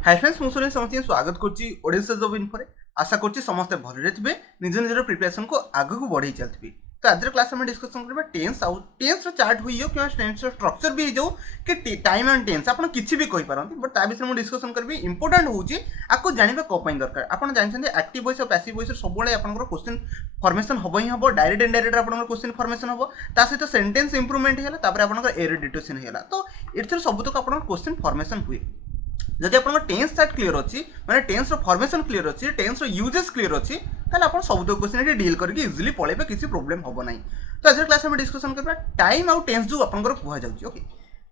Hi friends मुझे समस्त स्वागत करछि ओडिशा जॉब इन्फो रे आशा करछि समस्त भलरे थिबे निज निजर प्रिपरेशन को आगु को बढ़ाई चलथिबे। तो आज क्लास में डिस्कशन करबा टेंस आउ टेंस रो चार्ट होइयो कि टेंस रो स्ट्रक्चर भी जाऊ कि टाइम एंड टेंस आपण किछि भी कहि पारंती बट ता विषय में डिस्कशन करबी इंपोर्टेंट होउछि आको जानिबा को पई दरकार। आपण जानछन्ते एक्टिव वॉइस और पैसिव वॉइस सब बळे आपनकर क्वेश्चन फॉर्मेशन हबो ही हबो डायरेक्ट इनडायरेक्ट आपनकर क्वेश्चन फॉर्मेशन हबो ता सहित सेंटेंस इंप्रूवमेंट हेला तापर आपनकर एरर डिटेक्शन हेला। तो एथर सब तक आपनकर क्वेश्चन फॉर्मेशन हुए जदि आप टेंस चार्ट क्लीयर अच्छी मैंने टेंस फॉर्मेशन क्लीयर अच्छी टेंस यूजेस क्लीयर अच्छी ताले आप सब क्वेश्चन ये डील करके इजिली पळेबे किसी प्रॉब्लम हम ना। तो आज क्लास में डिस्कशन करबा टाइम आउ टेंस जो आपनकर कुहा जाउची। ओके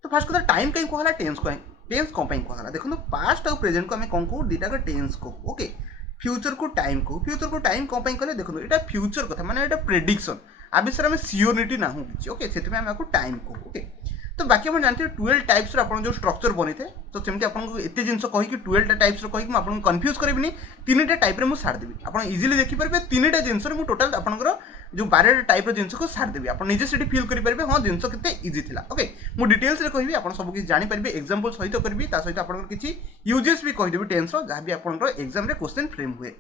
तो फर्स्ट कथा टाइम कहीं कहला टेंस कौन पे कहला देखो पास्ट आउ प्रेजेंट को आम कौन कहू दुटा टेंस को ओके फ्यूचर को टाइम को टाइम कौन पे कहले देखो ये फ्यूचर कथा माने ये प्रेडिक्शन आ विषय में सियोरिटी ना हो किसी ओके से टाइम को ओके। तो बाकी आप जानते हैं 12 टाइप्स जो स्ट्रक्चर बनी थे तो सेमती आपको एत जिन कहीकि 12टा टाइप्स कहीकि आपको कन्फ्यूज करेंगे 3टा टाइप में सारदेवी आप इजिली देखिपारे 3टा जिन टोटाल आपंकर जो 12टा टाइप जिन को सारदेवी आप निजे से फिल करेंगे हाँ जिन के इजी था। ओके मुझे डिटेल्स रे कहि आप सब किसी जानीपारे एक्जाम्पल सहित करी सहित आप किसी यूजेस भी कहीदेवी टेंस जहाँ भी आप एग्जाम क्वेश्चन फ्रेम हुए।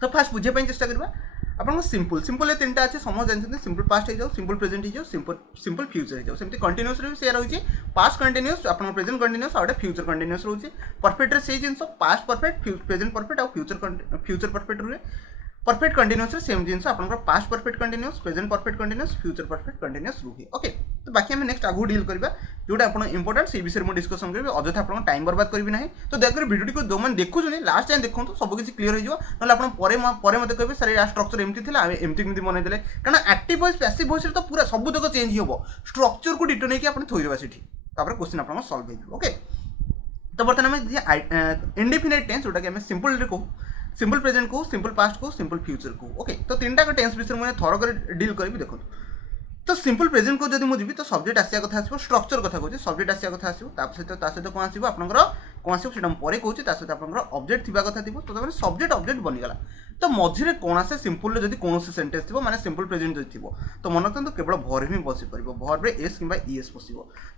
तो फास्ट बुझाई चेष्टा करवा आपन सिंपल सिंपल ये 3टा अच्छे समझ जानते सिंपल पास्ट हो जाओ सिंपल प्रेजेंट हो जाओ सिंपल फ्यूचर हो जाओ सेमती कंटिन्यूअस रे से रही पास्ट कंटिन्यूअस आपन प्रेजेंट कंटिन्यूअस और फ्यूचर कंटिन्यूअस रोचे परफेक्ट रे से जिंस पास्ट परफेक्ट प्रेजेंट परफेक्ट और फ्यूचर परफेक्ट रुए परफेक्ट कंटिन्यूअस रे सेम जिंस आपन past perfect continuous present perfect continuous future perfect continuous रुहे। ओके तो बाकी हम नेक्स्ट आगु डील करबा जोटा आपन इंपोर्टेंट से विषय में डिस्कशन करबे अजथा आपन टाइम बर्बाद करबी नाही। तो दयाकर वीडियो को जो मन देखु छनी लास्ट टाइम देखो तो सब किसी क्लियर हो जिवो नले आपन परे मते कहबे सर या स्ट्रक्चर एमती थिला एमती बनै देले कारण एक्टिव वॉइस पैसिव वॉइस तो पूरा सब तक चेंज होबो स्ट्रक्चर को डिटो नै कि आपन थोइ देबा सेठी तापर क्वेश्चन आपन सॉल्व हो जिवो। ओके तो बर्तमान हम इंडेफिनाइट टेंस जोटा कि हम सिंपल रे कहू सिंपल प्रेजेंट को सिंपल पास्ट को सिंपल फ्यूचर को। ओके तो 3टा टेंस विषय में थोड़ा कर डील करी देखो। तो सिंपल प्रेजेंट को जब मुझे तो सब्जेक्ट आसिया कथा आसो स्ट्रक्चर कथा कहूँ सब्जेक्ट आसिया कथा आसो सहित कौन आसो आपंकर कौन आसो से पर कहूँ सहित आपंकर ऑब्जेक्ट थी कथा थी तो सब्जेक्ट ऑब्जेक्ट बनीगला। तो मझे कौन आसे सिंपल जब कौन सेंटेंस थी माने सिंपल प्रेजेंट जो थी तो मन रखते केवल भर्व ही बसी पार भर्व एस कि इएस बस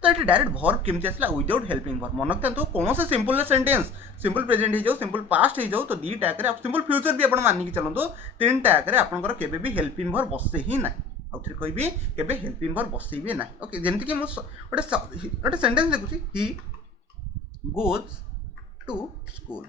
तो ये डायरेक्ट भर्व केमती आसला विदाउट हेल्पिंग भर्व मन रखते कौन से सिंपल सेंटेंस सिंपल प्रेजेंट हो जाओ सिंपल पास्ट हो जाओ तो 2टा आप सिंपल फ्यूचर भी आप मानिक चलते 3टा आपंकर केबे भी हेल्पिंग भर्व बसे ही ना आउे कहि केबे हेल्पिंग भर्व बसइबे ना। ओके जेमती कि गोटे सेंटेंस देखुची ही गोज टू स्कूल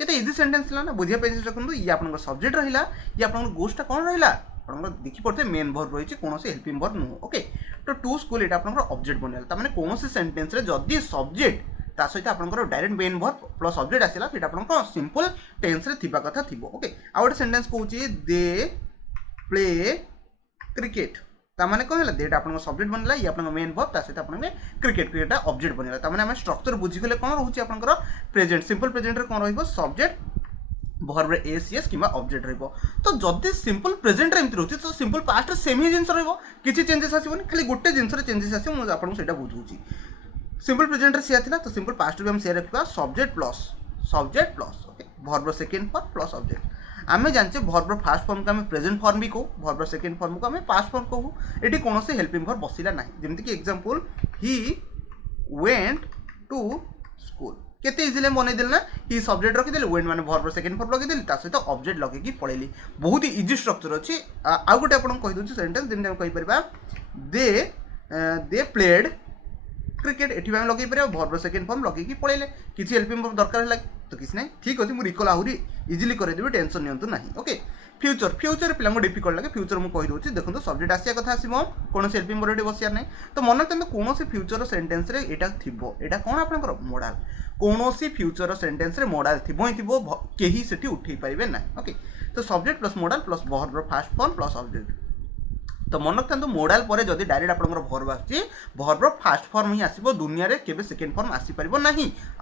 केते इजी सेंटेंस ला ना बुझिया पे चेष्टा करनु ये आपन सब्जेक्ट रहिला ये आपन गोस्टा कोन रहिला आपन देखि पड़ते मेन भर्व रहिछि कोन से हेल्पिंग भर्व नु। ओके तो टू स्कूल एटा आपन ऑब्जेक्ट बनेला त माने कोन से सेंटेंस रे जदी सब्जेक्ट ता सहित आपन direct main verb plus object आसिला सेटा आपन सिंपल टेंस रे थिबा कथा थिबो। ओके आ गोटे सेंटेंस कहूची दे प्ले क्रिकेट ताने कौन है देट आप सब्जेक्ट बनला ये आप मेन भर्व सहित आप क्रिकेट क्रिकेट ऑब्जेक्ट बनला ताने आम स्ट्रक्चर बुझीगले कौन रोचे आपंकर प्रेजेंट सिंपल प्रेजेंट रे कौन रहिबो सब्जेक्ट भर्व एस एस कि ऑब्जेक्ट रहिबो। तो जदि सिंपल प्रेजेंट रे एमती रोचे तो सिंपल पास्ट रे सेम ही जिंस रहिबो किछि चेंजेस आसीबोनी खाली गोटे जिंस रे चेंजेस आसीबो मु आपन सेटा बुझुची सिंपल प्रेजेंट रे सिया थिला तो सिंपल पास्ट रे हम सिया रखबा subject plus okay verb second form plus object आम जानते भर्व फास्ट फॉर्म को आम प्रेजेंट फॉर्म भी कहू भर्व सेकंड फॉर्म को आम पास्ट फॉर्म कहू ये कौन से हेल्पिंग भर्व बसला ना जमीक example he went to school केते इजिली बनईदे ना ही सब्जेक्ट रखीदे वेंट माने भर्व सेकंड फॉर्म रखीदे सहित ऑब्जेक्ट लगे पड़ेली बहुत ही इजी स्ट्रक्चर अच्छी आउ गोटे आपको कहीदे सेंटेंस जमी कहीपर दे प्लेड क्रिकेट एटी आम लगे पारे भर्व सेकंड फॉर्म लगे पड़े किसी हेल्पिंग भर्व दरकार है तो किसी ना ठीक अच्छे मुझे रिकल आहरी इजिली करदेवी टेंशन नियंतु ना। ओके फ्यूचर पिला डिफिकल्ट लगे फ्यूचर मुझे कहीदे देखो सब्जेक्ट आसिया कथा आसो कौन से हेल्पिंग भर्व बसियार ना तो मन रखते कौन से फ्यूचर सेंटेंस रे एटा थिबो एटा कौन आपनकर मॉडल कौन सी फ्यूचर सेंटेंस रे मॉडल थिबो ही थिबो केही सेठी उठै पाइबे ना। ओके तो subject plus model plus verb fast form plus object तो मन रखता मॉडल पर जदि डायरेक्ट आपंकर भर्व आसी भर्व फास्ट फॉर्म ही आसो दुनिया रे केबे सेकंड फॉर्म आसीपार ना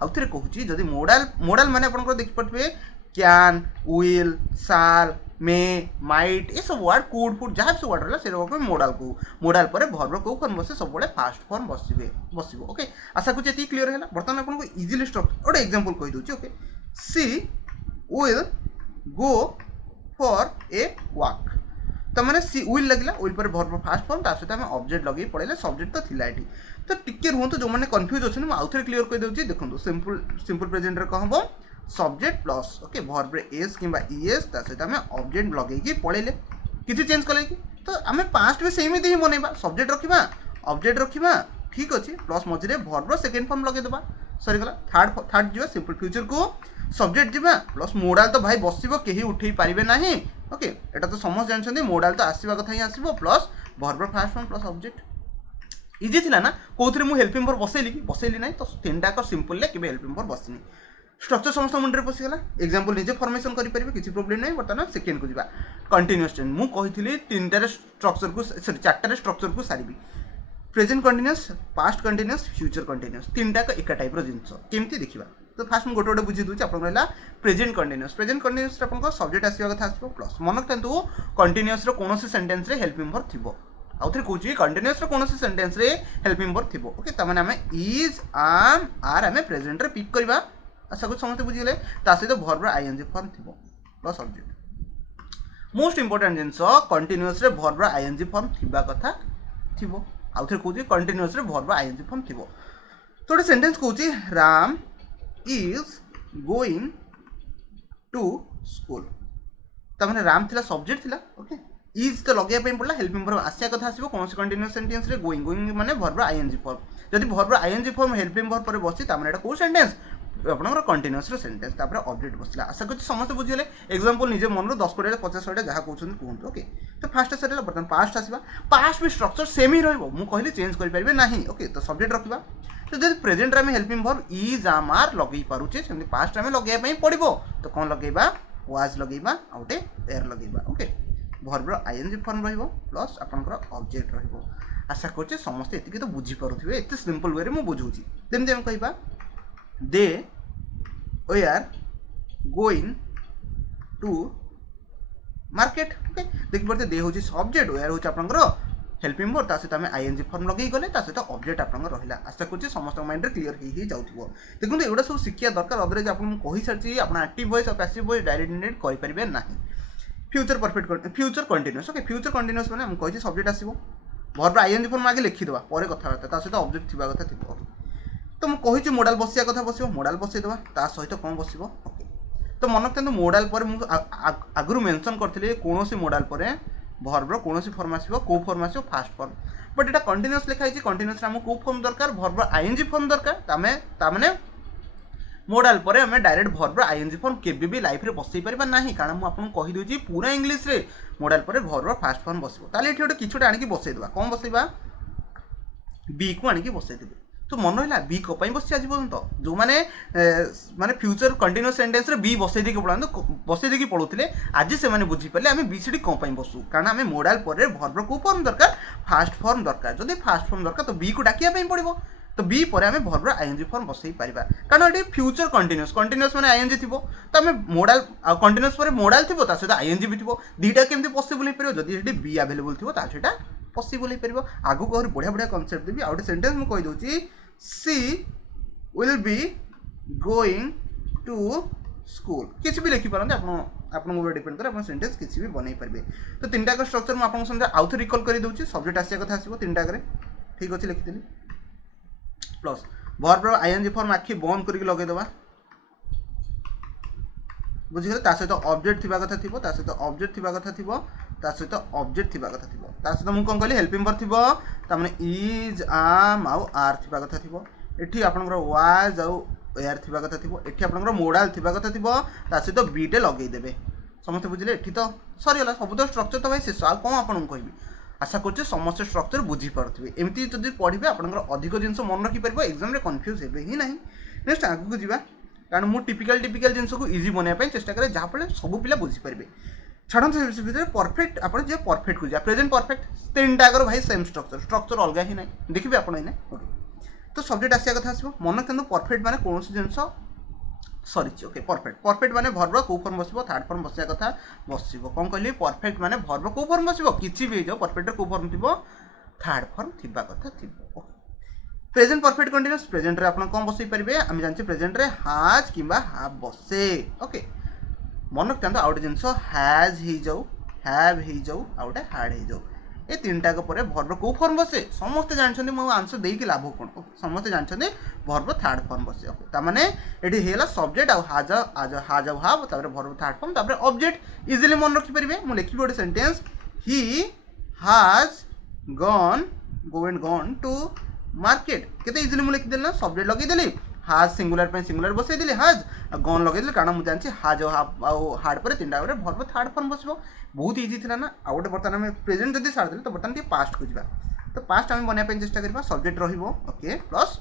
आउ थे कहूँ जदि मॉडल माने आपंकर देखिपे कैन विल साल मे माइट ये सब वर्ड कूड फूड जहाँ भी सब वर्ड रहा से मॉडल को मॉडल पर भर्व कौ फॉर्म बसे सब फास्ट फॉर्म बसो। ओके आशा कुछ ये क्लीयर है बर्तमान आपको इजिली स्ट्रक्चर गोटे एग्जांपल कही दूची। Okay she will go for a walk तो मैंने सी विल लगे विल पर भर्ब फास्ट फॉर्म ता सहित आम ऑब्जेक्ट लगे पड़े सब्जेक्ट तो थिला एठी तो टिके रुहतु जो मैंने कन्फ्यूज अच्छे मुझे आउे क्लीयर कर दूसरी देखो सिंपल प्रेजेंट कौन हम subject plus okay verb S कि इएस ता सहित आम ऑब्जेक्ट लगे पड़े किसी चेंज कले कि तो आम पास्ट भी सेमती ही बनवा सब्जेक्ट रखा ऑब्जेक्ट रखा ठीक अच्छे प्लस मझे भर्बर सेकेंड फॉर्म लगेदेवा सरीगला थर्ड जो सिंपल फ्यूचर को सब्जेक्ट जावा प्लस मोडाल तो भाई बस कहीं उठे पारे ना ओके एटा तो समस्त जानते मोडाल तो आसवा कथा ही आसो प्लस भर्बर first form plus object easy थिला ना कौन मुझे हेल्पिंग भर्ब बसैली ना तो तीन टाक सिंपल के हेल्पिंग भर्ब बसनी स्ट्रक्चर समस्त मुंडे पशिगला एग्जांपल निजे फॉर्मेशन करेंगे किसी प्रोब्लेम नहीं बर्तमान सेकेंड को जी कंटिन्यूअस टेंस मुझे कही तीन टार स्ट्रक्चर को सॉरी चार स्ट्रक्चर को सारी present continuous past continuous future continuous तीन टाक एका टाइप जिनस केमती देखा तो फास्ट मुझे गोटे बुझी दूसरी आप प्रेजेंट कंटिन्यूअस आप सब्जेक्ट आसवा कथा आसो प्लस मन रखु कंटिन्यूअस कौन सेंटेंस हेल्पिंग भर्ब थी आउ थे कौन कंटिन्यूअस कौन सेंटेंस हेल्पिंग भर्ब थी ओके तमें आम इज आम आर आम प्रेजेंट पिक करवा आशा करूँ समस्त बुझीगले सहित भर्बर आईएनजी फॉर्म थी प्लस ऑब्जेक्ट मोस्ट इंपोर्टेंट जिनस कंटिन्यूअस भर्बर आईएनजी फॉर्म थिबा कथा थी आउ थे कौन कंटिन्यूअस भर्बर आईएनजी फॉर्म थी तो गोटे सेंटेंस कौन Ram is going to school तमें राम थिला सब्जेक्ट थिला ओके इज तो लगे पड़ा हेल्पिंग भर्ब आसिया कथा आसो कौन कंटिन्यूअस सेंटेंस रे गोइंग माने भर्बर आईएनजी फॉर्म जदि भर्बर आईएनजी फॉर्म हेल्पिंग भर्ब पर बसी तमें कौ सेंटेंस आपंकर कंटिन्यूअस सेंटेंस तापर ऑब्जेक्ट बसला आशा करूँ समस्त बुझीगले एग्जांपल निजे मन 10 कोड़े 50 100 जहाँ कहते कहूँ ओके तो फास्ट सर बर्तमान पास्ट आसवा पास्ट भी स्ट्रक्चर सेम ही रही चेंज करेंगे ना ओके तो सब्जेक्ट रखा तो जब प्रेजेंट आम हेल्पिंग भर्ब इज आम आर लगे पारुचे सेमती पास्ट आम लगे पड़ो तो कौन लगेगा वाज लगेगा आउटे एयर लगेगा ओके भर्बर आईएनजी फॉर्म रहिबो प्लस आपनकर ऑब्जेक्ट रहिबो आशा करछे समस्त एतिके तो बुझी पारुथिबे एते सिंपल वे रे मु बुझौची जेमते हम कहिबा they are going to market okay देखि पड़ते दे होची सब्जेक्ट आर होची आपनकर हेल्पिंग भर्ब सहित आम आईएनजी फॉर्म लगे गले सहित ऑब्जेक्ट आपनकर रहिला आशा करछे समस्त माइंड रे क्लियर ही जाउथिबो देखो एगुडा सब शिक्षा दरकार अदरवाइज आपन कहि सारछि आपन एक्टिव वॉइस और पैसिव वॉइस डायरेक्ट इंडिरेक्ट करि परिबे नाही future perfect future continuous okay future continuous माने हम कहि सब्जेक्ट आसीबो भर्ब आईएनजी फॉर्म आगे लिखिदेवा पर कथबार्ता सहित ऑब्जेक्ट थिबा कथा थिबो तो मुझे कही मोडाल बसिया कथा बस मोडाल बसईदेवा ता सहित कौन बस ओके तो मन रखते मोडाल पर आगु मेंशन करी कौन मोडाल पर भर्बर कौन फॉर्म आसो कौ फॉर्म आसो फास्ट फॉर्म बट यहाँ कंटिन्यूअस लिखाई कंटिन्यूअस आमको कौ फॉर्म दरकार भर्बर आईएनजी फॉर्म दरकार तामें मोडाल पर आम डायरेक्ट भर्बर आईएनजी फॉर्म केबे भी लाइफ रे बसई पारिबा नाही कारण मु आपन कहि दोची पूरा इंग्लिश रे मोडाल पर भर्बर फास्ट फॉर्म बसबो ताले एठी गोटे किछुटा आनिकी बसई देबा कौन बसईबा बी को आनिकी बसई देबे तो मन रहा बी कहीं बस आज पर्यटन जो मैंने फ्यूचर कंटिन्यूअस सेंटेंस रे बी बसई देकी पढ़ाते बसई देकी पढ़ुते आज से बुझीपारे आम बी सी डी कौन बसु कारण आम मोडाल पर भर्बर को फॉर्म दरकार फास्ट फॉर्म दरकार जब फास्ट फॉर्म दरकार तो बी को डाकिया पड़ो तो बी पर आम भर्बर आईएनजी फॉर्म बसई पारिबा कारण ये फ्यूचर कंटिन्यूअस माने आईएनजी थी तो आम मोडाल कंटिन्यूअस पर मोडाल थी सहित आईएनजी भी थी दुईटा केमती पॉसिबल हो पार जदि बी अवेलेबल थी तो पॉसिबल हो पार आगू कहूँ बढ़िया बढ़िया कनसेप्ट देवी आउटे सेंटेंस मुझे कहीदे she will be going to school किसी भी लिखिपारते आपको डिपेंड करे आप सेंटेंस किसी भी बनई पारे तो तीन टाक स्ट्रक्चर मुझे आपको सामने आउ थे रिकल कर दूसरी सब्जेक्ट आसिया कथा आसो तीन टाक ठीक अच्छे लिखिदी प्लस भर्बर आईएनजी फॉर्म आखि बंद करके लगेदेवा बुझीगले सहित ऑब्जेक्ट थिबा कथा थिबो सहित ऑब्जेक्ट थिबा कथा थिबो सहित ऑब्जेक्ट थिबा कथा थिबो सहित मुझे कौन कहली हेल्पिंग भर्ब थिबो तामाने इज आम आउ आर थिबा कथा थिबो एठी आपनकर वाज आउ एयर थिबा कथा थिबो एठी आपनकर मोडाल थिबा कथा थिबो सहित बीटे लगेई देबे समस्त बुझिले एठी तो सरीगला सब तो स्ट्रक्चर तो भाई शेष आ कौन आपन कहबी आशा करछे समस्त स्ट्रक्चर बुझी पारुथिबे एमती जदि पढ़िबे आपनकर अधिक जिंस मन रखि परिबो एग्जाम रे कंफ्यूज हेबे ही नाही नेक्स्ट आगु को जीवा कारण मु टिपिकल जिनस को इजी बनवाई चेष्टा करे जहाँफल सब पिला बुझीपारे छाड़ से भितर परफेक्ट आप परफेक्ट को जा प्रेजेंट परफेक्ट तीन टाकर भाई सेम स्ट्रक्चर अलग ही ना देखिए आप ओके तो सब्जेक्ट आसिया कथा आसो मन कि परफेक्ट माने कौन जिनस सरी ओके परफेक्ट माने भर्ब कौ फॉर्म बस थर्ड फॉर्म बसिया कथा बस कौन कहली परफेक्ट माने भर्ब कौ फॉर्म बस किसी भी जाओ परफेक्ट कौ फॉर्म थी थर्ड फॉर्म थिबा कथा थी okay present perfect continuous present रे आपण कौन बसई पारे आम जानते प्रेजेंट रे हाज कि हाफ बसे ओके मन रखते आउट जिनस हैज ही जाऊ हैव हो जाऊ आ गोटे हार्ड हो जाऊ ये तीन टाक पर भर्ब कौ फॉर्म बसे समस्ते जानते मो आंसर देकी लाभ कौन समस्ते जानते भर्ब थर्ड फॉर्म बसे तामाने एठी हेला सब्जेक्ट आ हाज हाव भर्ब थर्ड फॉर्म तापर ऑब्जेक्ट इजिली मन रखि परिबे मु लिखि गोटे सेंटेंस ही हाज गॉन टू मार्केट केते इजिली मु लिखि देली ना सब्जेक्ट लगे देली हाज सिंगुलर पे सिंगुलर बसई देली हाज गन लगे देली कारण मुझे जानछि हाज हार्ड पर तीन टाइम भर्ब थर्ड फॉर्म बसबो बहुत इजी थिला ना आ गोटे बर्तमान आम प्रेजेंट जदि सार देले तो बर्तमान टी पास्ट को जिबा तो पास्ट आम बनया पे चेष्टा करबा सब्जेक्ट रहिबो ओके प्लस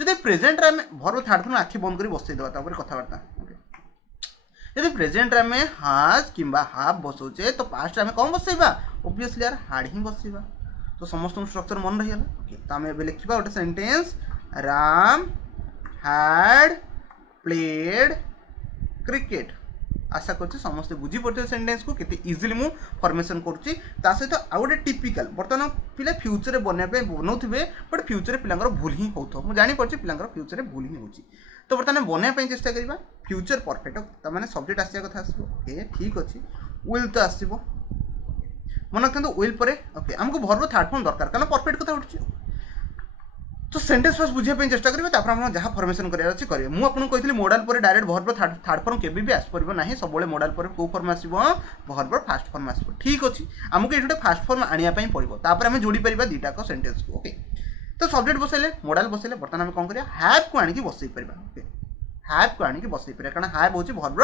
जदि प्रेजेंट रे आम भर्ब थर्ड फॉर्म आखि बंद करी बसई देबा तापर कथाबार्ता ओके जदि प्रेजेंट रे आम हाज किंबा हाव बसौचे तो पास्ट आम कौन बसईबा ऑब्वियसली यार हार्ड ही बसईबा तो समस्त स्ट्रक्चर मन रही गला ओके तो आम एबे लिखिबा गोटे sentence Ram had played cricket आशा करछि समस्त बुझी पड़ते सेंटेंस को केते इजीली मु फॉर्मेशन करछि ता सहित आ गोटे टिपिकल बर्तमान पिला फ्यूचर रे बनया पे बनौथिबे बट फ्यूचर रे पिलांगर भूल ही होतो मु जानि पड़छि पिलांगर फ्यूचर रे भूल ही होछि तो बर्तमान बनया पे चेष्टा करिबा फ्यूचर परफेक्ट त माने सब्जेक्ट आसिया कथा आसीबो ओके ठीक अछि विल तो आसीबो मन रखंतु विल परे ओके हमको भर्ब थर्ड फॉर्म दरकार कारण परफेक्ट कथा उठछि तो सेंटेंस फर्स्ट बुझे चेष्टा करेंगे तापर हम जहाँ फॉर्मेशन करार अच्छे करेंगे मुझे आपको कही मॉडल पर डायरेक्ट भर्ब थर्ड फॉर्म केबी भी आसपर ना सब मॉडल पर कौ फॉर्म आसो भर्ब फास्ट फॉर्म आसो ठीक अच्छे आमको ये फास्ट फॉर्म आने पड़ो तापर आम जोड़ी पार दुईटाक सेंटेंस को ओके तो सब्जेक्ट बसैले मॉडल बसैले बर्तमान आम कौन करिया हैव को आनिक बसई पार ओके हैव को आनिक बसई पार कारण हैव होची भर्ब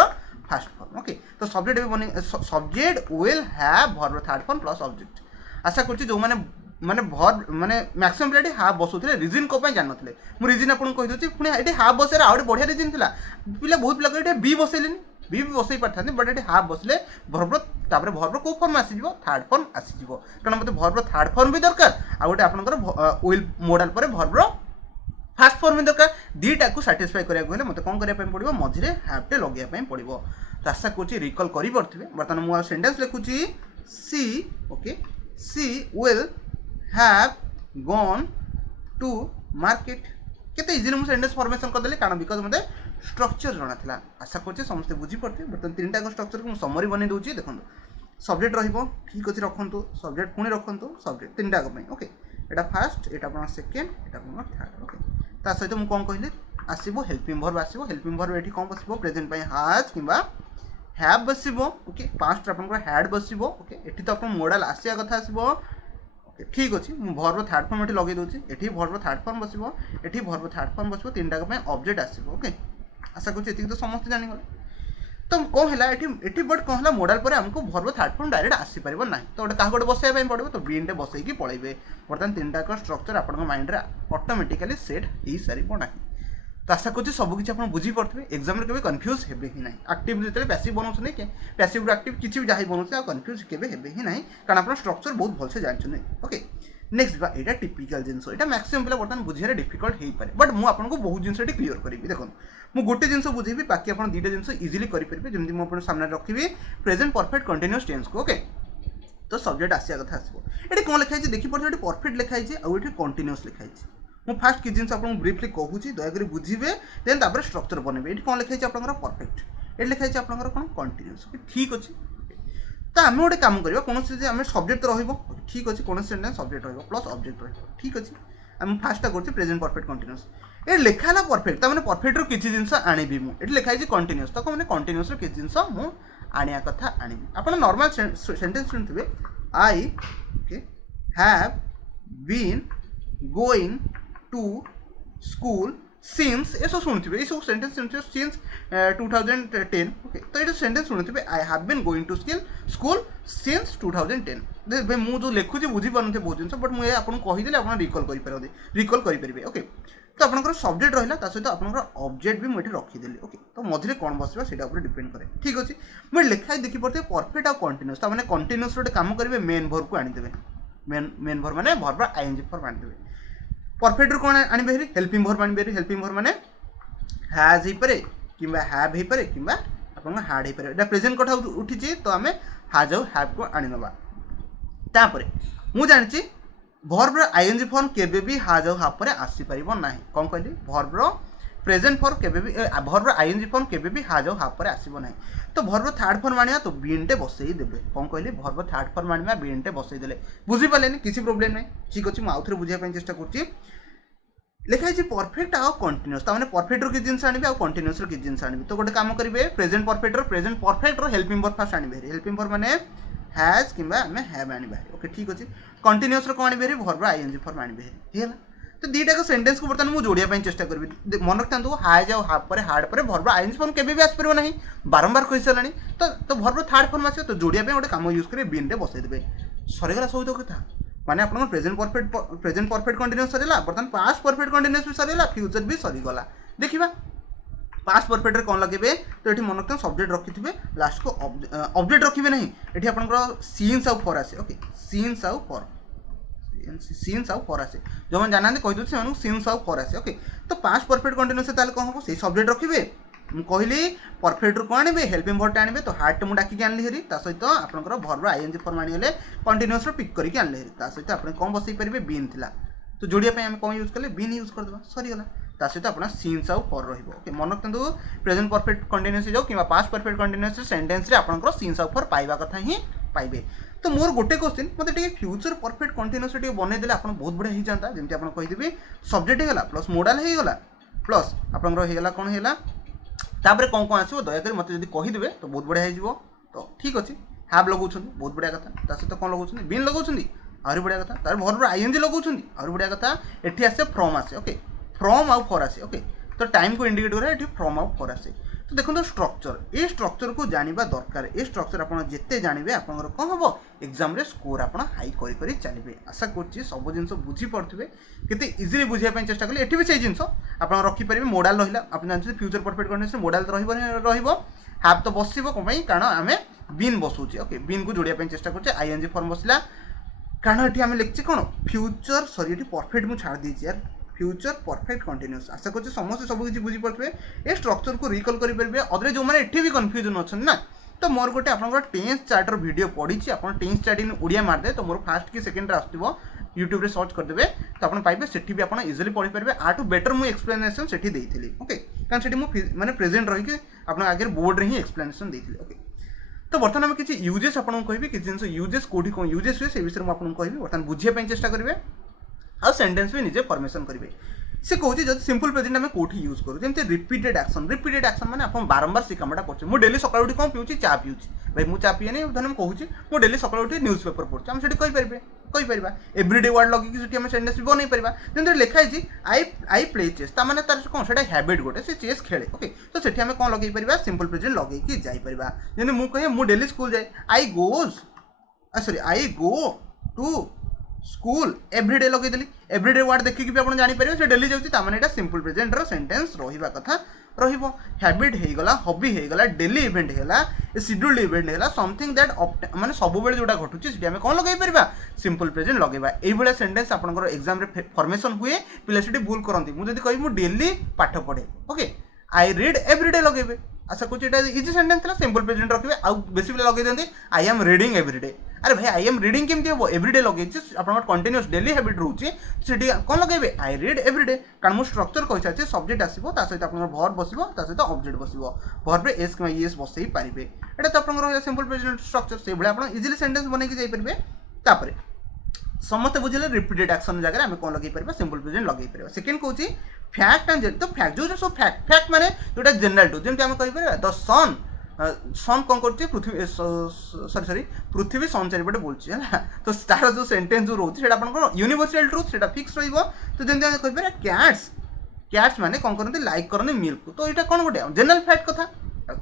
फास्ट फॉर्म ओके तो सब्जेक्ट भी बने subject will have verb third form plus object आशा करछि जो माने भर्ब माने मैक्सिमम पिला हाफ बसुले रिजन को जान नथिले मु रिजन आपन कहि दोछि पुनी एठी हाफ बसेर आउट बढ़िया रिजन थिला पिला बहुत पिला एठी बी बसैलेनी बी बसई पारथानी बट एठी हाफ बसले भर्ब तापर भर्ब को फॉर्म आसी जिवो थर्ड फॉर्म आसी जिवो कारण मते भर्ब थर्ड फॉर्म भी दरकार आ गोटे आपनकर विल मॉडल पर भर्ब फास्ट फॉर्म भी दरकार दीटा को सैटिस्फाई करिया गले मते कोन करिया पय पड़िबो मझिरे हाफ टे लगिया पय पड़िबो तो आशा करछि रिकॉल करि परथिबे बर्तमान मु सेंटेंस लिखुछि she okay she will have gone to market केते इजीली मु सेंटेंस फॉर्मेशन कर देले कारण बिकॉज़ मते स्ट्रक्चर जଣା थिला आशा करछि समस्त बुझी पड़ते बर्तमान तीनटा को स्ट्रक्चर को समरी बनै दोछि देखंतु सब्जेक्ट रहिबो ठीक अछि रखंतु सब्जेक्ट पुनी रखंतु सब्जेक्ट तीनटा को पय ओके एटा फर्स्ट एटा अपन सेकंड एटा अपन थर्ड ओके ता सहित मु कोन कहिली आसीबो हेल्पिंग वर्ब आसीबो हेल्पिंग वर्ब एठी कोन बसिबो प्रेजेंट पय हैज किबा हैव बसिबो ओके पास्ट अपन को हैड बसिबो ओके एठी तो अपन मॉडल आसिया कथा आसीबो ठीक अच्छे मुझे भर्ब थर्ड फॉर्म ये लगे दूसरी एटी भर्ब थर्ड फॉर्म बसो ये भर्ब थर्ड फॉर्म बसो तीन टाक ऑब्जेक्ट आसो ओके आशा करी तो समस्त जानीगले तो कौन है ये बट कौन है मॉडल पर आमको भर्ब थर्ड फॉर्म डायरेक्ट आसीपर ना तो गोटे क्या गोटे बसैया पड़ो तो बीन टे बसैकी पलैबे बर्तमान तीन टाक स्ट्रक्चर आप माइंड में ऑटोमेटिकली सेट हो सारी ना तो आशा करछि सबकि आप बुझी पड़े एग्जाम के कन्फ्यूज हे ही ना एक्टिव जो पैसिव बनाऊँ कि पैसिव एक्टिव किसी भी जहाँ बनाऊँ कन्फ्यूज के ही ना कारण आप स्ट्रक्चर बहुत भलसे जानते ओके नेक्स्ट यहाँ टिपिकल जिनस यहाँ मैक्सिमम पिला बर्तमान बुझे डिफिकल्ट हो पाए बट मुझे आपको बहुत जिन क्लीयर करी देखो मुझे गोटे जिन बुझेबी बाकी आप दुईटा जिन इजिली करेंगे जमी मुझे सामने रखी प्रेजेंट परफेक्ट कंटिन्यूअस टेंस को ओके तो सब्जेक्ट आसिया कथा आसो ये कौन लिखाई देखी पड़े परफेक्ट लिखाई आउ ये कंटिन्यूअस लिखाई मु फास्ट कि जिन आपको ब्रीफली कहूँ दयाकोरी बुझे देन तापर स्ट्रक्चर बनबे ये कौन लिखाई आपंकर परफेक्ट ये लिखाई आपंकर कौन कंटिन्यूअस ठीक अच्छे तो आम गोटे काम करवा कौन आम सब्जेक्ट रही ठीक अच्छे कौन सेंटेंस सब्जेक्ट प्लस ऑब्जेक्ट ठीक अच्छे आम फास्टा कर प्रेजेंट परफेक्ट कंटिन्यूअस ये लिखाला परफेक्ट तमें परफेक्ट किसी जिन आनी मुझे लिखाई कंटिन्यूअस तो मैंने कंटिन्यूअस किसी जिन मुझे आनिया कथा आनी आप नॉर्मल सेंटेंस शुणुवे I okay have been going to school since ये सब शुणुवे ये सब सेंटेंस शुणुवे सिंस 2010 ओके तो ये सेंटेंस शुणुवे I have been going to school since 2010 मुझे जो लिखुची बुझी पारे बहुत जिन बट मुझे आपको कहीदेली आप रिकल करेंगे ओके तो आपंकर सब्जेक्ट रहा सहित आप ऑब्जेक्ट भी मुझे रखीदेली ओके तो मझे कौन बसवा से डिपेंड करे ठीक अच्छे मुझे लिखाई देखी पड़े परफेक्ट आ कंटिन्यूअस तो मैंने कंटिन्यूअस गोटे काम करेंगे मेन भर्ब को आनीदेवे मेन भर्ब मैंने भर्ब आईएनजी फॉर्म आनीदेवे परफेक्ट रू कौन आने हेल्पिंग भर्ब आने हेल्पिंग भर्ब मैंने हैज हो पारे कि हैव हो पारे कि आप हार्ड हो पारे प्रेजेंट कथा उठी तो आम हाज आउ हैव को आनीनवा तापर मु जानी भर्बर आईएनजी फॉर्म केबे भी हाज आउ हाव पर आसीपर ना कौन कहली भर्बर प्रेजेंट फॉर्म केबे भी भर्बर आईएनजी फॉर्म केबे भी हाज हाफ पर आसीबो नाही तो भर्बर थर्ड फॉर्म आनिया तो बीन टे बसई देबे कोन कहली भर्बर थर्ड फॉर्म आनिया बीन टे बसई देले बुझी पालेनी किसी प्रॉब्लम नाही ठीक अछि म आउथरे बुझिया पय चेष्टा करछि लिखाई जे परफेक्ट आ कंटीन्यूअस ता माने परफेक्ट रो कि जिंस आनिबे आ कंटीन्यूअस रो कि जिंस आनिबे तो गोटे काम करिवे प्रेजेंट परफेक्ट रो हेल्पिंग वर्ब फास्ट आनिबे हेल्पिंग वर्ब माने हैज किंबा हमें हैव आनिबे ओके ठीक अछि कंटीन्यूअस रो कोन आनिबे भर्ब आईएनजी फॉर्म आनिबे हेला तो दीटा को सेंटेंस को बर्तमान मुझे जोड़िया चेष्टा करी मन रखता हाज आ हाफ पर हार्ड पर भर्ब आईएनजी फॉर्म केबे भी आसपर ना बारंबार कही सारानी तो भर्ब थर्ड फॉर्म आस तो जोड़िया गोटे काम यूज करेंगे बीन टे बसई देवे सरीगला सब कथा माने आप प्रेजेंट परफेक्ट कंटीन्यूअस सरीला बर्तमान पास्ट परफेक्ट कंटीन्यूअस भी सरीला फ्यूचर भी सरीगला देखिबा पास्ट परफेक्ट रे कौन लगे तो ये मन रखते सब्जेक्ट रखिथे लास्ट को ऑब्जेक्ट रखिए नहीं ये आप सीन्स आउ फॉर आसे ओके सीन्स आउ फॉर आसे जो मैंने जाना कही दूसरे सीन्स आउ फॉर आसे ओके तो पास्ट परफेक्ट कंटीन्यूअस कौन हम से सब्जेक्ट रखिए कहली परफेक्ट रू कौन आने हेल्पिंग वर्ब आने तो हार्ट मुझे डाकिक आनली हेरी सहित आपंकर भर्ब आईएनजी फॉर्म आने कंटीन्यूअस पिक करके आनले हेरी सहित आप कौन बसई पारे बीन थिला तो जोड़िया आम कौन यूज कले बीन यूज करदे सरीगला सहित आप सीन्स आउ फॉर ओके मन रखते प्रेजेंट परफेक्ट कंटीन्यूअस जाओ कि पास्ट परफेक्ट कंटीन्यूअस सेंटेंस रे आपंकर सीन्स आउ फॉर पाइबा कथा ही पाइबे तो मोर गोटे क्वेश्चन मतलब फ्यूचर परफेक्ट कंटीन्यूअस बनई देले आपन बहुत बढ़िया हो जाता जमी आप कहीदेवी सब्जेक्ट होगा प्लस मोडाल होगा प्लस आपंकर कौन है तापर कौन कौन आसो दयाकोरी मत जब कहीदेवे तो बहुत बढ़िया हो तो ठीक अच्छे हाफ लगाऊँ बहुत बढ़िया कथा सहित कौन लगाऊँ बीन लगाऊँ आहरी बढ़िया कथा तार भर्ब आईएनजी लगाऊँ आहरी बढ़िया कथा एठी आसे फ्रॉम आसे ओके फ्रॉम आउ फॉर आसे ओके तो टाइम को इंडिकेट करे एठी फ्रॉम आउ फॉर आसे तो देखो स्ट्रक्चर ये स्ट्रक्चर को जानिबा दरकार ये स्ट्रक्चर आप जिते जानवे आप कौन हम एग्जाम रे स्कोर आप हाई करी चलिए आशा कर सब जिन बुझीपे केते इजिली बुझापी चेष्टा कले एठी भी से जिन आप रखिपारे मोडाल रहा आप जानते फ्यूचर परफेक्ट कंडीशन मोडाल तो हाफ तो बसो कौन कारण आम बीन बसुचे ओके बीन को जोड़िया चेष्टा कर आईएनजी फॉर्म बसला कारण ये आम लिखचे कौन फ्यूचर सॉरी ये परफेक्ट मुझे छाड़ दी यार फ्यूचर परफेक्ट कंटीन्यूअस आशा कर समस्त सब किसी बुझीपे ये स्ट्रक्चर को रिकल करेंगे अदर जो मैंने एठी भी कन्फ्यूजन अच्छा ना तो मोर गोटे आप टेन्स चार्टर वीडियो पढ़ी आप टेन्स चार्ट इन ओडिया मारदे तो मोर फास्ट कि सेकेंड आसो यूट्यूब रे सर्च करदे तो आप पाइबे सेठी भी आप इजिली पढ़ी पारे आठू बेटर मुझे एक्सप्लेनेसन सेठी देइथिली ओके कारण सेठी मु माने प्रेजेंट रही आप आगे बोर्ड रे ही एक्सप्लेनेसन देइथिली ओके तो बर्तमान आम किसी यूजेस आपको कहबी किसी जिन यूजेस कौटी कौन यूजेस हुए से विषय में आपको कहबी बर्तमान बुझापी चेष्टा करेंगे आ सेंटेंस भी निजे फॉर्मेशन करेंगे से कहूँ जब सिंपल प्रेजेंट आम कौटी यूज करूँ जमी रिपीटेड एक्शन माने आप बारंबार से कमटा कर मुझे डेली सकाल उठी कौन पीऊँ चा पीऊँ भाई मुझे चा पीए नहीं धन कहूँ मुझे डेली सकाल उठी न्यूज पेपर पढ़ुँ आम कहीपर एवरीडे वर्ड लगे आम सेंटेंस भी बनई पार जमी लिखाई आई प्ले चेस तार तार कौन से हैबिट गोटे से चेस खेले ओके तो सेठी आम कौन लगे पार सिंपल प्रेजेंट लगे जापर जमी मुझे कहे मुझे डेली स्कूल जाए I go to school everyday लगेदेली एवरीडे वर्ड देखिए भी आप जापर से डेली जाऊँगी सिंपल प्रेजेंट सेंटेंस रहा कथा हैबिट होगला हॉबी होगला डेली इवेंट होगा शेड्यूल्ड इवेंट होगा समथिंग दैट माने सब बेले जोटा घटुची से कौन लगे पार सिंपल प्रेजेंट लगेगा ये सेंटेंस आप एग्जाम फॉर्मेशन हुए पिला से भूल करती मुझे कही मुझे डेली पाठ पढ़े ओके आई रीड एवरीडे लगे आशा कर इजी सेंटेंस था सिंपल प्रेजेंट रखिए आउ बेसी पिला लगे दिखते आई एम रीडिंग एवरीडे अरे भाई आई एम रीडिंग केमती हम एवरीडे लगे आप कंटिन्यूअस डेली हैबिट रोचे से कौन लगे आई रीड एवरीडे कारण मुझे स्ट्रक्चर कही सारी सब्जेक्ट आसो सहित आप भर्ब बस सहित ऑब्जेक्ट बस भर्ब एस कि एस बसई पारे यहाँ तो आप सिंपल प्रेजेंट स्ट्रक्चर से भाई आप इजिली सेंटेंस बनई जापर समस्त बुझे रिपीटेड एक्शन जगह आम कौन लगे पार सिंपल प्रेजेंट लगे पार सेकेंड कहूँ फैक्ट एंड तो फैक्ट जो सब फैक्ट माने जोटा जनरल टू जमी आम कहीपर द सन सन कौन कर पृथ्वी सॉरी पृथ्वी सन चारिपटे बोलची है तो तार जो सेंटेंस जो रोचे यूनिवर्सल ट्रुथ से फिक्स तो जमी कहीपर कैट्स माने कौन करते लाइक करते मिल्क तो यहाँ कौन गोटे जनरल फैक्ट कथा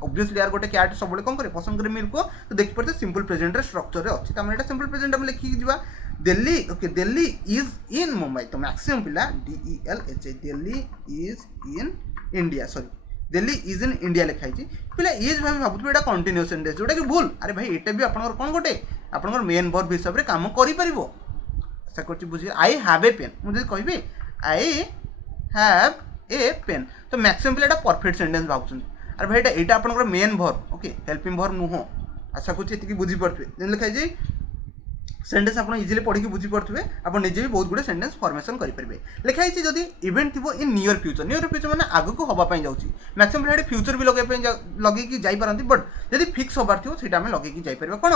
ऑब्वियसली यार गोटे कैट सब कौन करे पसंद करे मिल्क को तो देखिए सिंपल प्रेजेंट स्ट्रक्चर अच्छी तो यहाँ सिंपल प्रेजेंट आम लिखिक जा Delhi okay Delhi is in Mumbai तो मैक्सिमम पिला DELH Delhi is in India sorry Delhi is in India लिखाई पिला इज भाई भावुँ यहाँ कंटिन्यूअस सेंटेंस जोटा कि भूल अरे भाई ये भी आप कौन गोटे आप मेन वर्ब हिसाब से कम कर आशा कर बुझे आई हैव ए पेन मुझे कहि आई हैव ए पेन तो मैक्सिमम पिला परफेक्ट सेंटेंस भावुँ अरे भाई यहाँ आप main verb okay helping verb नुह आशा कर बुझीपे लिखाई सेंटेंस आप इजिली पढ़ी बुझी पारे आप निजे भी बहुत गुड़े सेंटेंस फॉर्मेशन करेंगे लिखाई जदि इवेंट थी इन नियर फ्यूचर मैंने आगक हाँपाई जाऊँगी मैक्सिमम ये फ्यूचर भी लगे जापारती बट जब फिक्स हबार थो से लगे जापर कौन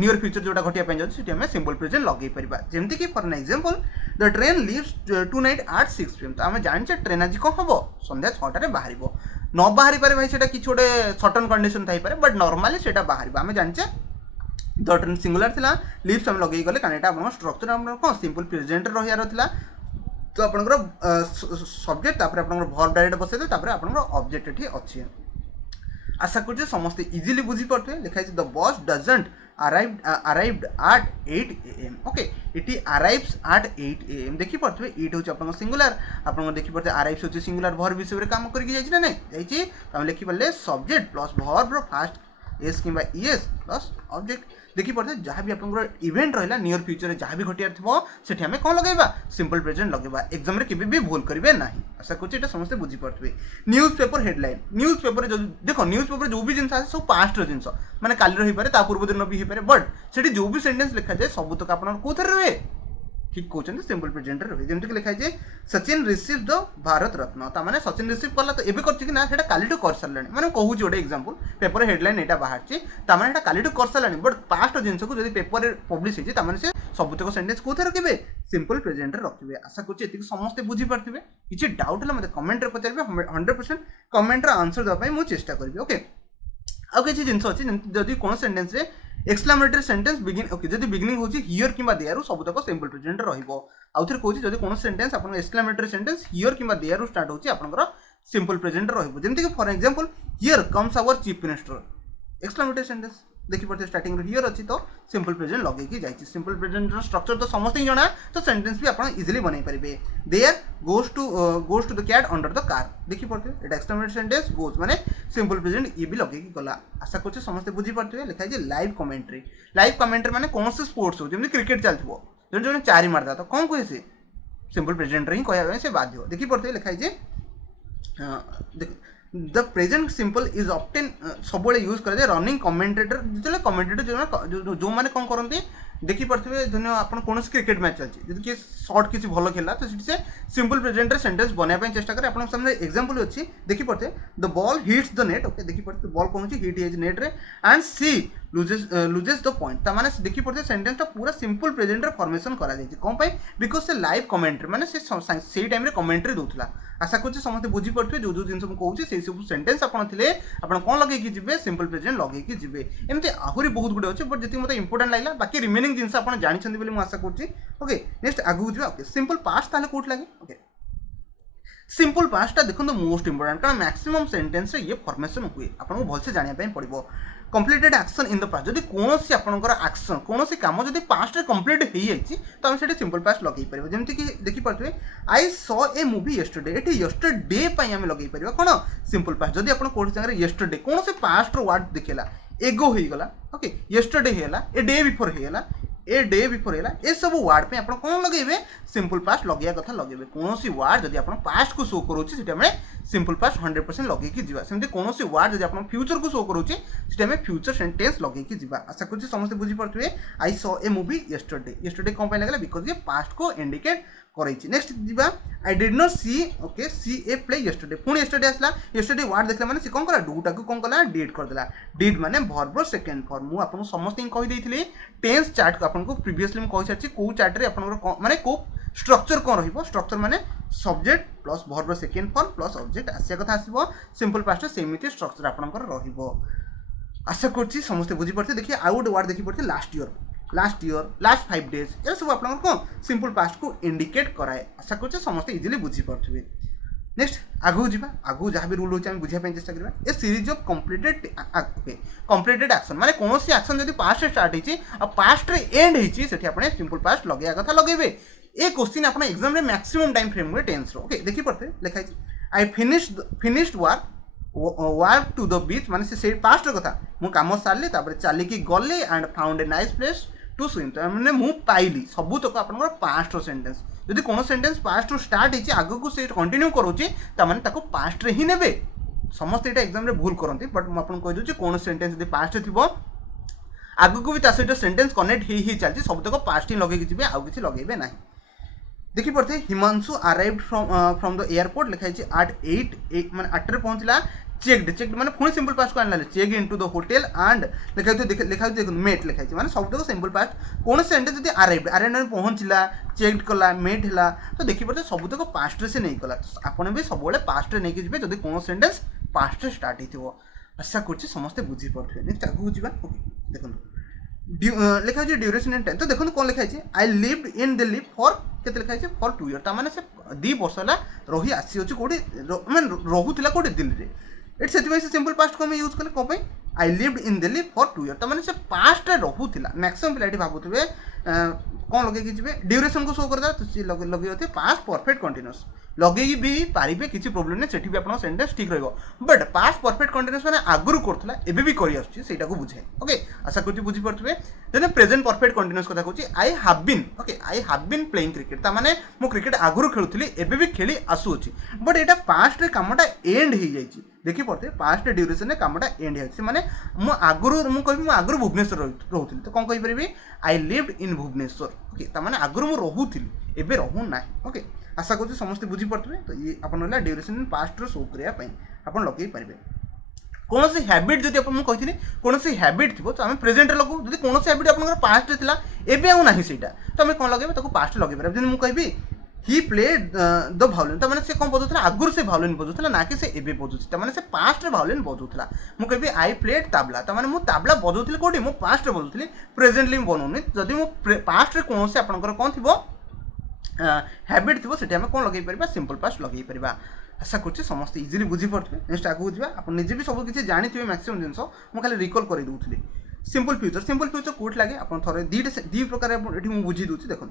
नियर फ्यूचर जोटा घटिया जाऊँगी सिंपल प्रेजेंट लगे पार जमती कि for an example the train leaves tonight at 6 PM तो आम जाने ट्रेन आज कौन हम संध्या 6टार बाहर न बाहरी पारे भाई से किसी गोटे सर्टन कंडीशन थी बट नॉर्मली से बाहर आम जाने द ट्रेन सिंगुलर थिला लिप्स हम लगे गले कारण यहाँ स्ट्रक्चर आप कौन सिंपल प्रेजेंट रहा तो आपंकर सब्जेक्ट वर्ब डायरेक्ट बसैदे आपंकर ऑब्जेक्ट ये अच्छी आशा कर समस्ते इजिली बुझी पारे लिखाई the bus doesn't arrived at 8 AM okay it arrives at 8 AM देखी पारे इट हूँ आप सिंगुलर आप देखी पारे अराइव्स हूँ सिंगुलर भर विषय में काम करके ना नहीं जाइए लिखी पारे subject plus verb fast S कि ईएस प्लस ऑब्जेक्ट देखी पारे जहाँ भी आप इवेंट रहा नियर फ्यूचर जहाँ भी घटियार थो से आम कौन लगे सिंपल प्रेजेंट लगे एग्जाम केवे भी भूल करेंगे ना आशा कर समस्त बुझीपारे newspaper headline newspaper जो देख न्यूज पेपर जो भी जिन सब पास्ट जिन मैंने काली रहीपे पूर्व दिन भी हो पारे बट से जो भी सेंटेंस लिखा जाए सब तक आप कौन रहे ठीक कहते सिंपल प्रेजेंट रहे जमीक लिखाई जाए सचिन रिसीव द भारत रत्न तो मैंने सचिन रिसीव कला तो एवं कर कालीटू कर सारे मैंने कहूँ गोटे एग्जांपल पेपर हेडलाइन यहाँ बाहर मैंने कालीटू कर सारे बट पास्ट जिनस को जब पेपर पब्लिश होती से सबुतक सेंटेंस कौन रखिए सिंपल प्रेजेंट रखिए आशा कर समस्ते बुझीपारे किसी डाउट है मतलब कमेंट पचारे 100% कमेंट आंसर देवाई मुझे चेष्टा करी ओके आउ किसी जिन अच्छी जब कौन sentence exclamatory sentence begin okay जब बिगिनिंग होची हियर किंबा देयर सबुतक सिंपल प्रेजेंट रहिबो आउ थरे कहूची जब कौन सेंटेंस आपन एक्सक्लामेटरी सेंटेंस हियर किंबा देयर स्टार्ट होची आपनकर सिंपल प्रेजेंट रहिबो जेमति कि for example here comes our chief minister exclamatory sentence देखी पारे स्टार्टिंग हियर अच्छी तो सिंपल प्रेजेंट लगे जाइए सिंपल प्रेजेंट स्ट्रक्चर तो समस्त ही जना तो सेंटेंस भी आप इजिली बनई पारे there goes to the cat under the car देखी पारे ये एक्सक्लेमेटरी सेंटेंस गोज माने सिंपल प्रेजेंट ये भी लगे गला आशा कर समस्त बुझीपारे लिखाई है लाइव कमेंट्री माने कौन से स्पोर्ट्स हो जमी क्रिकेट चलती जो चारि मारदा तो कौन कहे से सिंपल प्रेजेंट ही कह से बाध्य देखी पारे लिखाई है the present simple is often सब यूज कर रनिंग कमेंटेटर जो कमेंटेटर जो मैंने कौन करते देखी पारे धन्य आप कौन क्रिकेट मैच चलती जब किए सर्ट किसी भल खेला तो से सिंपल प्रेजेंट सेंटेंस बनाया चेष्टा करें आप सामने एग्जांपल अच्छी देखी पारे the ball hits the net okay देखी पारे बॉल कौन हिट है नेट रे and she loses the point मैंने देखी पारे सेंटेंस पूरा सिंपल प्रेजेंट फॉर्मेशन करा कौन बिकज से लाइव कमेंट्री मैंने से टाइम कमेंट्री दूसरा आशा कर समस्त बुझीपारे जो जो जिन कहूँ से सब सेंटेंस आप कौन लगे जी सिंपल प्रेजेंट लगे जी एमती आहरी बहुत गुड़े अच्छे बट जी मतलब इंपोर्टेंट लगे बाकी रिमेनिंग जिन आप जानते आशा कर ओके नेक्स्ट आगू जा ओके सिंपल पास्ट ताले कौट लगे ओके सिंपल पास्टा देखो मोस्ट इंपोर्टेंट कारण मैक्सिमम सेंटेंस ये फॉर्मेशन हुए आपको भलसे जानापी पड़ो completed action in the past जब कौन आपंकर एक्शन कौन कम जब पास्ट कंप्लीट हो जाए तो आम से सिंपल पास्ट लगे पार जमीक देखी पारे आई सॉ ए मूवी येस्टरडे ये येस्टरडे आम लगे पार कौन सिंपल पास्ट जब आप कौन जगह येस्टरडे कौन से पास्ट वर्ड देखला एगो हो गला ओके येस्टरडे होगा ए डे बिफोर होगा ए डे बिफोर है ये सब वार्ड पे आप कौन लगे सिंपल पास्ट लगे कथा लगे कौन सी वार्ड जब आप पास्ट को शो करोचे सिंपल पास्ट 100% लगे जावा सेमती कौन सी वार्ड जब आप फ्यूचर को शो करोचे फ्यूचर सेंटेंस लगे जावा आशा कर समस्त बुझीपारे I saw a movie yesterday कौन लगे बिकज ये पास्ट को इंडिकेट कर नेक्स्ट जीवा I did not see okay see a play yesterday पुणी येस्टरडे आसला येस्टरडे वार्ड देखला माने कौन कला डू टाक कौन कला डिड करदेला डिड माने वर्ब सेकेंड फॉर्म मुझे आपको समस्त कहीदेली टेंस चार्ट को आपको प्रीवियसली मुझे कही कौ चार्ट रे आपनकर माने को स्ट्रक्चर कौन रहिबो स्ट्रक्चर माने subject plus verb second form plus object आसिया कथा आसीबो सिंपल पास्ट सेमिति स्ट्रक्चर आपनकर रहिबो आशा करछि समस्त बुझी पारथे देखिए आउ गोटे वर्ड देखि पारथे लास्ट ईयर लास्ट 5 डेज ये सब आप कौन सिंपल पास्ट को इंडिकेट कराए आशा कर समस्त इजिली बुझी पारे नेक्स्ट आगू जा आगू जहाँ भी रूल होती बुझाई चेष्टा करा a series of completed action माने कौन सी एक्शन जब पास्ट स्टार्ट होती पास्ट रे एंड होती सिंपल पास्ट लगे कथा लगे ये क्वेश्चन आप एग्जाम मैक्सिमम टाइम फ्रेम में टेंस ओके देखी पारे लिखाई I finished work to the beach माने से पास्ट कथा मु काम सारे चलिकी गली and found a nice place to swim तो मैंने मुझे पाइली सबूतक आप पास्ट सेंटेंस जब कौन सेंटेंस पास्ट स्टार्ट होती आग को से कंटिन्यू करोचे ताको पास्ट ही ने समस्त ये एग्जाम भूल करती बट मुझे कहीदे कौन सेंटेंस जब पास्ट थी आगको भी ता सहित सेंटेंस कनेक्ट ही चलती सबतक पास्ट ही लगे जी आउ किसी लगे ना देखी पड़े Himanshu arrived from the airport लिखाई एट 8 माने 8 पहुंचला चेक्ड माने पुणी सिंपल पास्ट को आनला check into the hotel and लिखा देखो मेट लिखाई माने सबतक सिंपल पास्ट कौन सेंटेंस जब अराइव्ड में पहुंचला चेक्ड कला मेट है तो देखी पड़े सबतक पास्ट से नहीं कला आपन भी सब पास्ट नहीं जी जब कौन सेंटेंस पास्ट स्टार्ट हो आशा कर समस्ते बुझीपे नेक्स्ट आगे जावा ओके देखो लिखा ड्यूरेशन इन टाइम तो देखो कौन लिखाई आई लिव्ड इन दिल्ली फॉर के लिखाई फॉर 2 ईयर ताने से 2 वर्ष है रही आसी अच्छी कौटे मैं रोला कौटे दिल्ली में से सिंपल पास्ट को यूज कले कौन आई lived in Delhi for 2 year ताने से पास्ट रोला मैक्सिमम पिला भावुए कौन लगे जी ड्यूरेशन को शो करदा तो सी लगे पास्ट परफेक्ट कंटिन्यूअस लगे भी पारे किसी प्रोब्लेम नहीं सेठी भी आपन सेंटेंस ठीक रहिबो बट पास्ट परफेक्ट कंटिन्यूअस माने आगुरु करथला एबे भी करि आछी सेटा को बुझे ओके आशा करछि बुझी परथबे जने प्रेजेंट परफेक्ट कंटिन्यूअस कथा कहछि I have been okay I have been playing cricket ता माने मो क्रिकेट आगुरु खेलुथली एबे भी खेली आसु अछि बट एटा पास्ट रे कामटा एंड ही जाइछि देखि पड़ते पास्ट ड्यूरेशन रे कामटा एंड है माने मो आगुरु मु कहबी मो आगुरु भुवनेश्वर रहउथली तो कोन कहि परबी I lived in Bhubaneswar okay ता माने आगुरु मु रहउथली एबे रहउ ना ओके आशा कर समस्त बुझी पड़े तो ये आपन ड्यूरेशन पास्ट रो शो करने आप लगे पारे कौन सी हैबिट जब मुझे कौन सी हैबिट थी तो आम प्रेजेंट लगू जब कौन सी हैबिट आप पास्ट था एवं आउ ना से तो आम कौन लगे पास्ट लगे पारे जब मुझे कहि ही प्लेड द भायोलिन तो मैंने से कौन बजाऊला आगुरी से भायोलिन बजाऊला ना कि से एबे बजाऊँ मैंने से पास्ट भायोलिन बजाऊला मुझे कहि आई प्लेड ताबला तो मैंने मुझे ताबला बजाऊली कौटी मुझे पास्ट बजाऊली प्रेजेंटली बनाऊनी जदि मो पास्ट कौन से आपंकर कौन थी हैबिट थी से कौन लगे पार सिंपल पास्ट लगे पार आशा कर समस्त इजिली बुझी पड़े नेक्स्ट आगे जावा आप निजे भी सब किसी जानी मैक्सिमम जिन मुझे खाली रिकल कर दूसरी सिंपल फ्यूचर कौट लगे आप थे दी प्रकार ये बुझी दूसरी देखो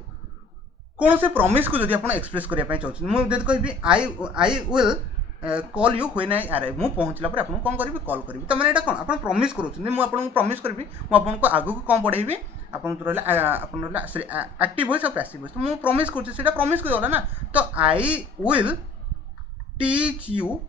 कौन से प्रॉमिस को जब आप एक्सप्रेस करने चाहते मुझे कहि I will call you when I arrive मुझे पहुँचला पर आपको कौन करी कॉल करी तो मैंने कौन आप प्रॉमिस करूँ मुझे प्रॉमिस करी मुझे आगू कौन पढ़ेबी रहा एक्टिव वॉइस और पैसिव वॉइस तो मुझे प्रॉमिस कर प्रॉमिस को ना तो I will teach you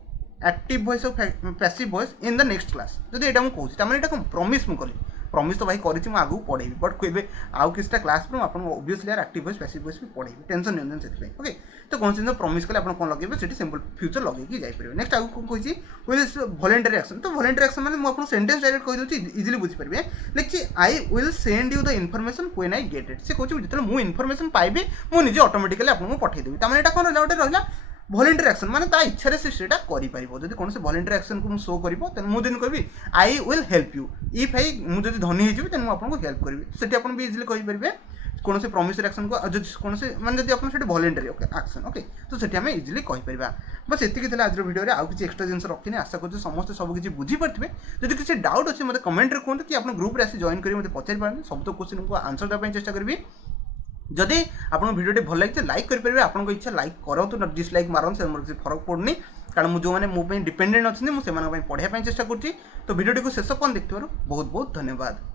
active voice और passive voice in the next class जब यहाँ मुझे कहूँ तो कौन प्रॉमिस मुझे प्रॉमिस तो भाई करी आगू पढ़ेबी बट कोई आउ किसी क्लास में आपको ओबियसली यार एक्टिव वॉइस पैसिव वॉइस भी पढ़ेबी टेंशन नहीं से ओके तो कौन से प्रॉमिस कले आप कौन लगे से सिंपल फ्यूचर लगे जापर नेक्स्ट आगे कौन कही विल वॉलंटरी एक्शन तो वॉलंटरी एक्शन मैंने मुझे सेंटेंस डायरेक्ट कही दूसरी इजिली बुझीपारे लिखी I will send you the information when I get it से कहूँ जो मुझे इनफॉरमेशन पाइबी मुझे ऑटोमेटिकली आपको पठेदेवी तमें यहाँ कौन रहा रहा वॉलंटरी एक्शन माने ता इच्छा से सेटा करि परिबो जदि कोन से वॉलंटरी एक्शन को शो करिबो त मु दिन कहबी I will help you if I मु जदि धनी हे जिबि त मु आपन हेल्प करिबि सेठी आपन भी इजीली कहि परिबे कोन से प्रॉमिस एक्शन को जदि कोन से माने जदि आपन सेठी वॉलंटरी ओके एक्शन ओके तो सेठी हम इजीली कहि परिबा बस एतिक थिला आज वीडियो रे आउ किछि एक्स्ट्रा जिंस रखिने आशा करछु समस्त सब किछि बुझी परथिबे जदि किछि डाउट अछि मते कमेंट रे कोन कि आपन ग्रुप रे आसी जॉइन करि मते पचारि पारन सब तो क्वेश्चन को आंसर देबा चेष्टा करबी जदि आप भिडियो भल लगे लाइक करेंगे आपको इच्छा लाइक करो तो डिसलाइक मारन से किसी फरक पड़नी कारण जो मैंने मो डिपेंडेंट अच्छे मुझे पढ़ाई चेष्टा करुँच तो भिडियो को शेष पर्यंत देखिबार बहुत बहुत धन्यवाद।